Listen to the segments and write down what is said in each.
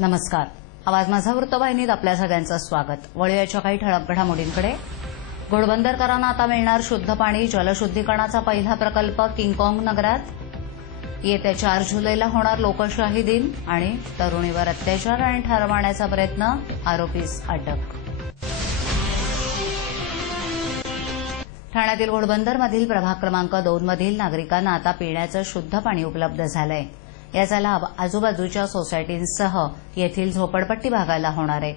नमस्कार. आवाज माझा वृत्तवाहिनीत आपल्या सगळ्यांचं स्वागत. वळूयाच्या काही ठळक घडामोडींकडे. घोडबंदरकरांना आता मिळणार शुद्ध पाणी. जलशुद्धीकरणाचा पहिला प्रकल्प किंगकॉंग नगरात. येत्या 4 जुलैला होणार लोकशाही दिन. आणि तरुणीवर अत्याचार आणि ठार मारण्याचा प्रयत्न, आरोपीस अटक. ठाण्यातील घोडबंदरमधील प्रभाग क्रमांक 2 मधील नागरिकांना आता पिण्याचं शुद्ध पाणी उपलब्ध झालंय. याचा लाभ आजूबाजूच्या सोसायटींसह येथील झोपडपट्टी भागाला होणार आहे.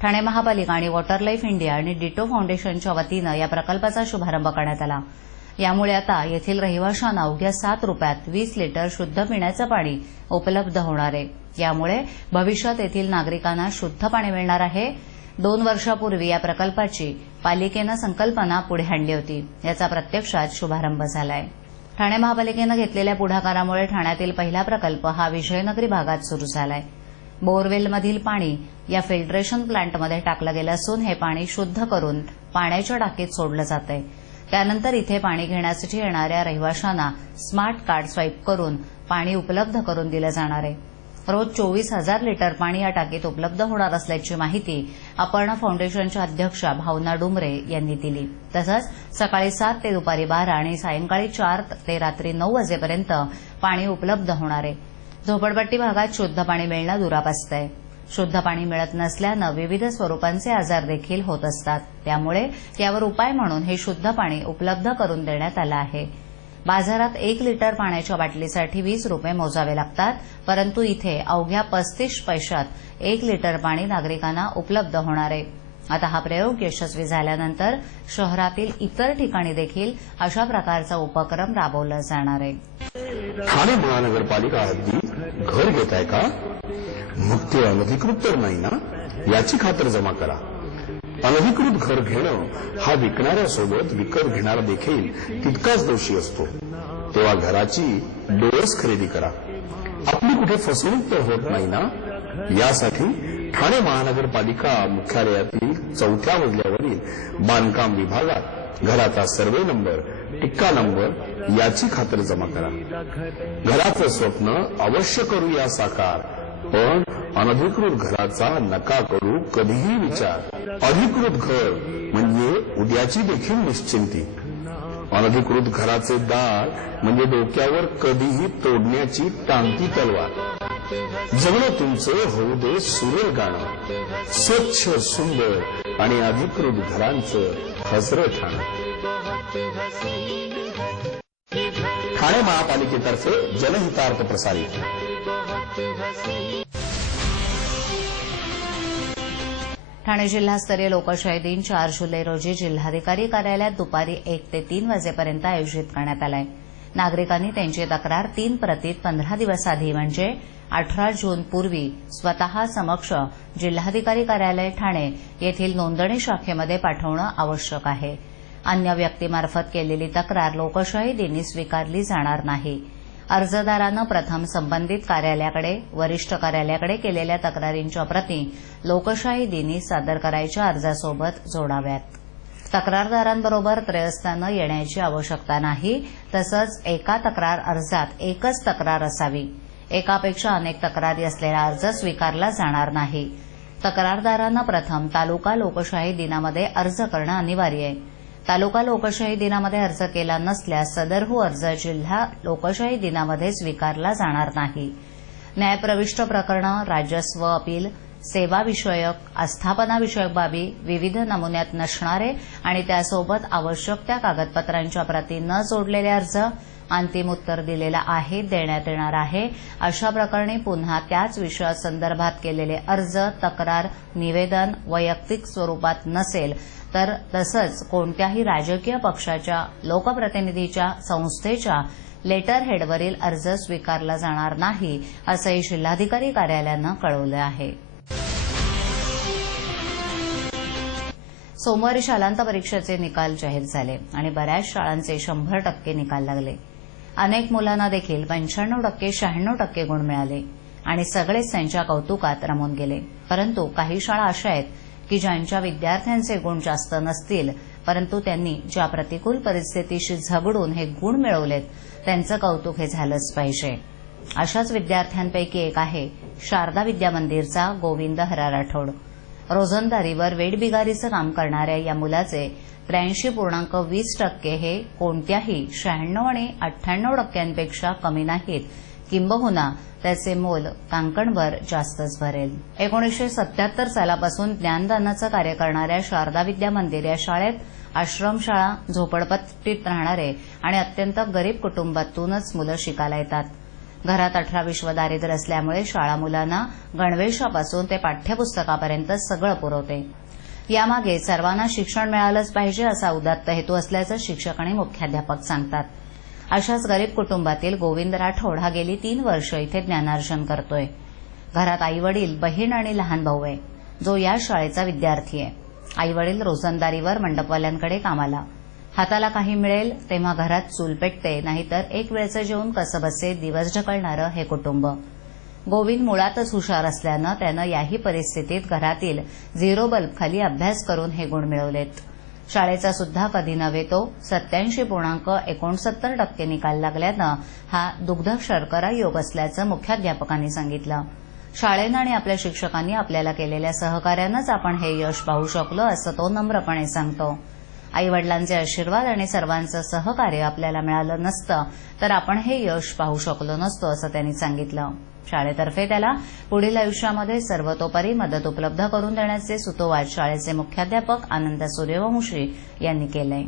ठाणे महापालिका आणि वॉटर लाईफ इंडिया आणि डिटो फाउंडेशनच्या वतीनं या प्रकल्पाचा शुभारंभ करण्यात आला. यामुळे आता येथील रहिवाशांना अवघ्या 7 रुपयात 20 लिटर शुद्ध पिण्याचं पाणी उपलब्ध होणार आहे. यामुळे भविष्यात येथील नागरिकांना शुद्ध पाणी मिळणार आहे. 2 वर्षापूर्वी या प्रकल्पाची पालिकेनं संकल्पना पुढे आणली होती. याचा प्रत्यक्षात शुभारंभ झालाय. ठाणे महापालिकेनं घेतलेल्या पुढाकारामुळे ठाण्यातील पहिला प्रकल्प हा विजयनगरी भागात सुरू झालाय. बोअरवेलमधील पाणी या फिल्ट्रेशन प्लांटमध्ये टाकलं गेलं असून हे पाणी शुद्ध करून पाण्याच्या टाकीत सोडलं जातंय. त्यानंतर इथे पाणी घेण्यासाठी येणाऱ्या रहिवाशांना स्मार्ट कार्ड स्वाईप करून पाणी उपलब्ध करून दिलं जाणार आहे. रोज 24,000 लिटर पाणी या टाकीत उपलब्ध होणार असल्याची माहिती अपर्णा फाउंडेशनच्या अध्यक्षा भावना डुमरे यांनी दिली. तसंच सकाळी 7 ते दुपारी 12 आणि सायंकाळी 4 ते रात्री 9 वाजेपर्यंत पाणी उपलब्ध होणार आहे. झोपडपट्टी भागात शुद्ध पाणी मिळणं दुरापास्त आहे. शुद्ध पाणी मिळत नसल्यानं विविध स्वरूपांचे आजार देखील होत असतात. त्यामुळे यावर उपाय म्हणून हे शुद्ध पाणी उपलब्ध करून देण्यात आलं आहे. बाजारात 1 लिटर पाण्याच्या बाटलीसाठी 20 रुपये मोजावे लागतात, परंतु इथे अवघ्या 35 पैशात 1 लिटर पाणी नागरिकांना उपलब्ध होणार आहे. आता हा प्रयोग यशस्वी झाल्यानंतर शहरातील इतर ठिकाणी देखील अशा प्रकारचा उपक्रम राबवला जाणार आहे. ठाणे महानगरपालिका हद्दीत घर घेताय का? मग ते अनधिकृत तर नाही ना, याची खातर जमा करा. अनधिकृत घर घेणं हा विकणाऱ्यासोबत विकत घेणारा देखील तितकाच दोषी असतो. तेव्हा घराची डोळस खरेदी करा. आपली कुठे फसवणूक तर होत नाही ना, यासाठी ठाणे महानगरपालिका मुख्यालयातील 4थ्या मजल्यावरील बांधकाम विभागात घराचा सर्वे नंबर, टिक्का नंबर याची खातर जमा करा. घराचं स्वप्न अवश्य करूया साकार, पण अनधिकृत घराचा नका करू कधीही विचार. अधिकृत घर म्हणजे उद्याची देखील निश्चिंती. अनधिकृत घराचे दार म्हणजे डोक्यावर कधीही तोडण्याची टांगती तलवार. जगणं तुमचं होऊ दे सुरेल गाणं, स्वच्छ सुंदर आणि अधिकृत घरांचं हसरं ठाणं. ठाणे महापालिकेतर्फे जनहितार्थ प्रसारित. ठाणे जिल्हास्तरीय लोकशाही दिन 4 जुलै रोजी जिल्हाधिकारी कार्यालयात दुपारी 1 ते 3 वाजेपर्यंत आयोजित करण्यात आलाय. नागरिकांनी त्यांची तक्रार 3 प्रतीत 15 दिवस आधी म्हणजे 18 जून पूर्वी स्वतः समक्ष जिल्हाधिकारी कार्यालय ठाणे येथील नोंदणी शाखेमध्ये पाठवणं आवश्यक आहे. अन्य व्यक्तीमार्फत केलेली तक्रार लोकशाही दिनी स्वीकारली जाणार नाही. अर्जदारानं प्रथम संबंधित कार्यालयाकडे, वरिष्ठ कार्यालयाकडे केलेल्या तक्रारींच्या प्रती लोकशाही दिनी सादर करायच्या अर्जासोबत जोडाव्यात. तक्रारदारांबरोबर त्रयस्थानं येण्याची आवश्यकता नाही. तसंच एका तक्रार अर्जात एकच तक्रार असावी. एकापेक्षा अनेक तक्रारी असलेला अर्ज स्वीकारला जाणार नाही. तक्रारदारानं प्रथम तालुका लोकशाही दिनामध्ये अर्ज करणं अनिवार्य आहे. तालुका लोकशाही दिनामध्ये अर्ज केला नसल्यास सदरहू अर्ज जिल्हा लोकशाही दिनामध्ये स्वीकारला जाणार नाही. न्यायप्रविष्ट प्रकरणं, राजस्व अपील, सेवाविषयक, आस्थापनाविषयक बाबी, विविध नमुन्यात नसणारे आणि त्यासोबत आवश्यक त्या कागदपत्रांच्या प्रती न जोडलेले अर्ज, अंतिम उत्तर दिलेलं आहे, देण्यात येणार आहे अशा प्रकरणी पुन्हा त्याच विषयासंदर्भात केलेले अर्ज, तक्रार, निवेदन वैयक्तिक स्वरूपात नसेल तर तसंच कोणत्याही राजकीय पक्षाच्या, लोकप्रतिनिधीच्या, संस्थेच्या लेटर हेडवरील अर्ज स्वीकारला जाणार नाही असंही जिल्हाधिकारी कार्यालयानं कळवलं आहे. सोमवारी शालांत परीक्षेचे निकाल जाहीर झाले आणि बऱ्याच शाळांचे 100% निकाल लागले. अनेक मुलांना देखील 95%, 96% गुण मिळाले आणि सगळेच त्यांच्या कौतुकात रमून गेले. परंतु काही शाळा अशा आहेत की ज्यांच्या विद्यार्थ्यांचे गुण जास्त नसतील, परंतु त्यांनी ज्या प्रतिकूल परिस्थितीशी झगडून हे गुण मिळवलेत त्यांचं कौतुक हे झालंच पाहिजे. अशाच विद्यार्थ्यांपैकी एक आहे शारदा विद्या मंदिरचा गोविंद हरा राठोड. रोजंदारीवर वेठबिगारीचं काम करणाऱ्या या मुलाचे 83.20% हे कोणत्याही 96 आणि 98% कमी नाहीत, किंबहुना त्याचे मोल कांकणभर जास्तच भरेल. 1977 सालापासून ज्ञानदानाचं कार्य करणाऱ्या शारदा विद्या मंदिर या शाळेत आश्रमशाळा, झोपडपट्टीत राहणारे आणि अत्यंत गरीब कुटुंबातूनच मुलं शिकायला येतात. घरात 18 विश्व दारिद्र्य असल्यामुळे शाळा मुलांना गणवेशापासून ते पाठ्यपुस्तकापर्यंत सगळं पुरवते. यामागे सर्वांना शिक्षण मिळालंच पाहिजे असा उदात्त हेतू असल्याचं शिक्षक आणि मुख्याध्यापक सांगतात. अशाच गरीब कुटुंबातील गोविंद राठोड हा गेली 3 वर्ष इथे ज्ञानार्जन करतोय. घरात आईवडील, बहीण आणि लहान भाऊ आहे, जो या शाळेचा विद्यार्थी आहे. आईवडील रोजंदारीवर मंडपवाल्यांकडे कामाला. हाताला काही मिळेल तेव्हा घरात चूल पेटते, नाहीतर एक वेळचं जेवून कसंबसे दिवस ढकलणारं हे कुटुंब. गोविंद मुळातच हुशार असल्यानं त्यानं याही परिस्थितीत घरातील 0 बल्बखाली अभ्यास करून हे गुण मिळवलेत. शाळेचा सुद्धा कधी नव्हे तो 87.69% निकाल लागल्यानं हा दुग्ध शर्करा योग असल्याचं मुख्याध्यापकांनी सांगितलं. शाळेनं आणि आपल्या शिक्षकांनी आपल्याला केलेल्या सहकार्यानंच आपण हे यश पाहू शकलो असं तो नम्रपणे सांगतो. आईवडिलांचे आशीर्वाद आणि सर्वांचं सहकार्य आपल्याला मिळालं नसतं तर आपण हे यश पाहू शकलो नसतो असं त्यांनी सांगितलं. शाळेतर्फे त्याला पुढील आयुष्यामध्ये सर्वतोपरी मदत उपलब्ध करून देण्याचे सुतोवाच शाळेचे मुख्याध्यापक आनंद सूर्यवंशी यांनी केलंय.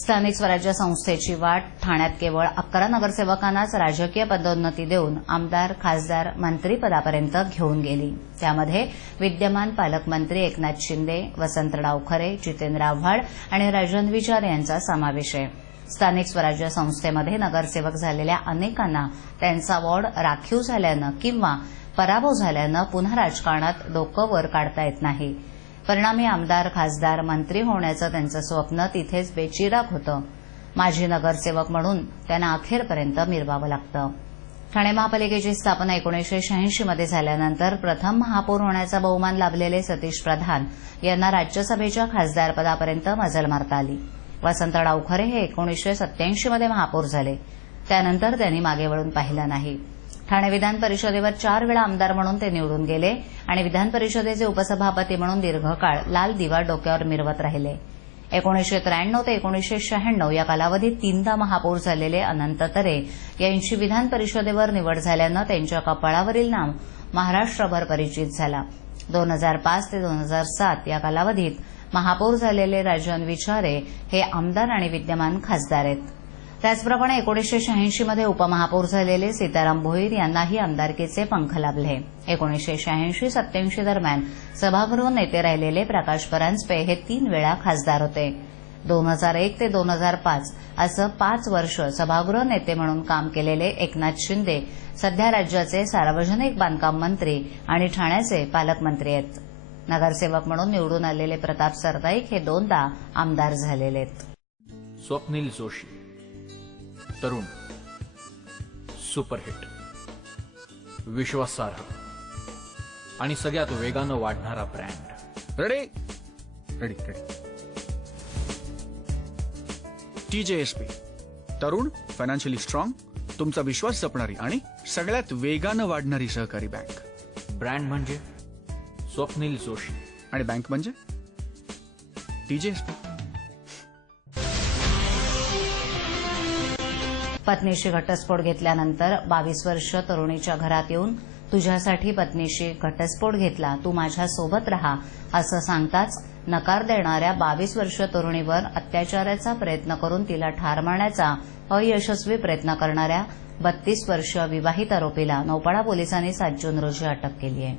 स्थानिक स्वराज्य संस्थेची वाट ठाण्यात केवळ 11 नगरसेवकांनाच राजकीय पदोन्नती देऊन आमदार, खासदार, मंत्रीपदापर्यंत घेऊन गेली. त्यामध्ये विद्यमान पालकमंत्री एकनाथ शिंदे, वसंतराव खरे, जितेंद्र आव्हाड आणि राजन विचार यांचा समावेश आहे. स्थानिक स्वराज्य संस्थेमध्ये नगरसेवक झालेल्या अनेकांना त्यांचा वॉर्ड राखीव झाल्यानं किंवा पराभव झाल्यानं पुन्हा राजकारणात डोकं वर काढता येत नाही. परिणामी आमदार, खासदार, मंत्री होण्याचं त्यांचं स्वप्न तिथेच बेचिराग होतं. माजी नगरसेवक म्हणून त्यांना अखेरपर्यंत मिरवावं लागतं. ठाणे महापालिकेची स्थापना 1986 मध्ये झाल्यानंतर प्रथम महापौर होण्याचा बहुमान लाभलेले सतीश प्रधान यांना राज्यसभेच्या खासदारपदापर्यंत मजल मारता आली. वसंतराव खरे हे 1987 मध्ये महापौर झाले. त्यानंतर त्यांनी मागे वळून पाहिलं नाही. ठाणे विधान परिषदेवर 4 वेळा आमदार म्हणून ते निवडून गेले आणि विधान परिषदेचे उपसभापती म्हणून दीर्घकाळ लाल दिवा डोक्यावर मिरवत राहिले. 1993 ते 1996 या कालावधीत 3दा महापौर झालेले अनंत तरे यांची विधान परिषदेवर निवड झाल्यानं त्यांच्या कपाळावरील नाव महाराष्ट्रभर परिचित झाला. 2005 ते 2007 या कालावधीत महापौर झालेले राजन विचारे हे आमदार आणि विद्यमान खासदार आहेत. त्याचप्रमाणे 1986 मध्ये उपमहापौर झालेले सीताराम भोईर यांनाही आमदारकीचे पंख लाभले. 1986-87 दरम्यान सभागृह नेते राहिलेले प्रकाश परांजपे हे 3 वेळा खासदार होते. 2001 ते 2005 असं 5 वर्ष सभागृह नेते म्हणून काम केलेले एकनाथ शिंदे सध्या राज्याचे सार्वजनिक बांधकाम मंत्री आणि ठाण्याचे पालकमंत्री आहेत. नगरसेवक म्हणून निवडून आलेले प्रताप सरनाईक हे 2दा आमदार झालेले आहेत. स्वप्नील जोशी, तरुण, सुपरहिट, विश्वासार्ह आणि सगळ्यात वेगानं वाढणारा brand. Ready ready ready. TJSP, तरुण, फायनान्शियली स्ट्रॉंग, तुमचा विश्वास जपणारी आणि सगळ्यात वेगानं वाढणारी सहकारी बँक. ब्रँड म्हणजे स्वप्नील जोशी आणि बँक म्हणजे TJSP. पत्नीशी घटस्फोट घेतल्यानंतर 22 वर्ष तरुणीच्या घरात येऊन तुझ्यासाठी पत्नीशी घटस्फोट घेतला, तू माझ्या सोबत राहा असं सांगताच नकार देणाऱ्या 22 वर्ष तरुणीवर अत्याचाराचा प्रयत्न करून तिला ठार मारण्याचा अयशस्वी प्रयत्न करणाऱ्या 32 वर्ष विवाहित आरोपीला नौपाडा पोलिसांनी 7 जून रोजी अटक केली आहे.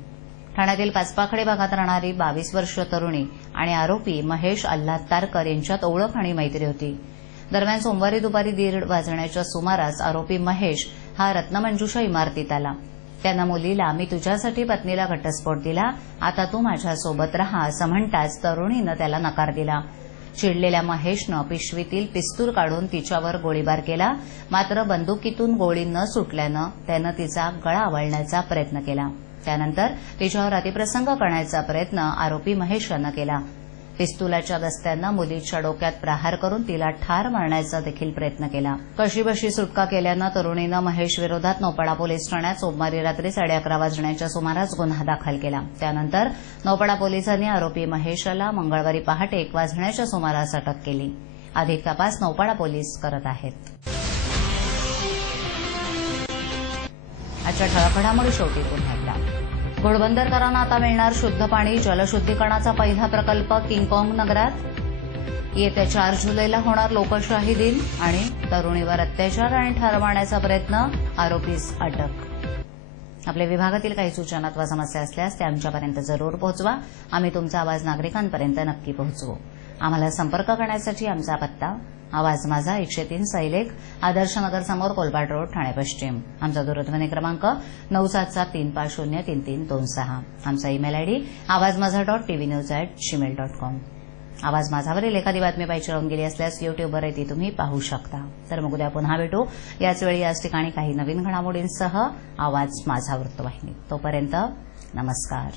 ठाण्यातील काचपाखडे भागात राहणारी 22 वर्ष तरुणी आणि आरोपी महेश अल्हाद तारकर यांच्यात ओळख आणि मैत्री होती. दरम्यान सोमवारी दुपारी 1:30 वाजण्याच्या सुमारास आरोपी महेश हा रत्नमंजुषा इमारतीत आला. त्यानं मुलीला, मी तुझ्यासाठी पत्नीला घटस्फोट दिला, आता तू माझ्यासोबत राहा असं म्हणताच तरुणीनं त्याला नकार दिला. चिडलेल्या महेशनं पिशवीतील पिस्तूल काढून तिच्यावर गोळीबार केला. मात्र बंदुकीतून गोळी न सुटल्यानं त्यानं तिचा गळा आवळण्याचा प्रयत्न केला. त्यानंतर तिच्यावर अतिप्रसंग करण्याचा प्रयत्न आरोपी महेश यानं केला. पिस्तुलाच्या दस्त्यानं मुलीच्या डोक्यात प्रहार करून तिला ठार मारण्याचा देखील प्रयत्न केला. कशीबशी सुटका केल्यानं तरुणीनं महेश विरोधात नौपाडा पोलीस ठाण्यात सोमवारी रात्री 11:30 वाजण्याच्या सुमारास गुन्हा दाखल केला. त्यानंतर नौपाडा पोलिसांनी आरोपी महेशला मंगळवारी पहाटे 1 वाजण्याच्या सुमारास अटक केली. अधिक तपास नौपाडा पोलीस करत आहेत. आजच्या ठळक घडामोडी शेवटी पुन्हा एकदा. घोडबंदरकरांना आता मिळणार शुद्ध पाणी. जलशुद्धीकरणाचा पहिला प्रकल्प किंगकॉंग नगरात. येत्या 4 जुलैला होणार लोकशाही दिन. आणि तरुणीवर अत्याचार आणि ठार मारण्याचा प्रयत्न, आरोपीस अटक. आपल्या विभागातील काही सूचना अथवा समस्या असल्यास त्या आमच्यापर्यंत जरूर पोहोचवा. आम्ही तुमचा आवाज नागरिकांपर्यंत नक्की पोहोचवू. आम्हाला संपर्क करण्यासाठी आमचा पत्ता आवाज माझा 103 सैलेख, आदर्श नगर समोर, कोलपाट रोड, ठाणे पश्चिम. आमचा दूरध्वनी क्रमांक 9773503326. आमचा ईमेल आयडी awazmaza.tvnews@gmail.com. आवाज माझावरील एखादी बातमी पाहिजे राहून गेली असल्यास युट्यूबवर ती तुम्ही पाहू शकता. तर मग उद्या पुन्हा भेटू याच वेळी याच ठिकाणी काही नवीन घडामोडींसह. आवाज माझा वृत्तवाहिनी. तोपर्यंत नमस्कार.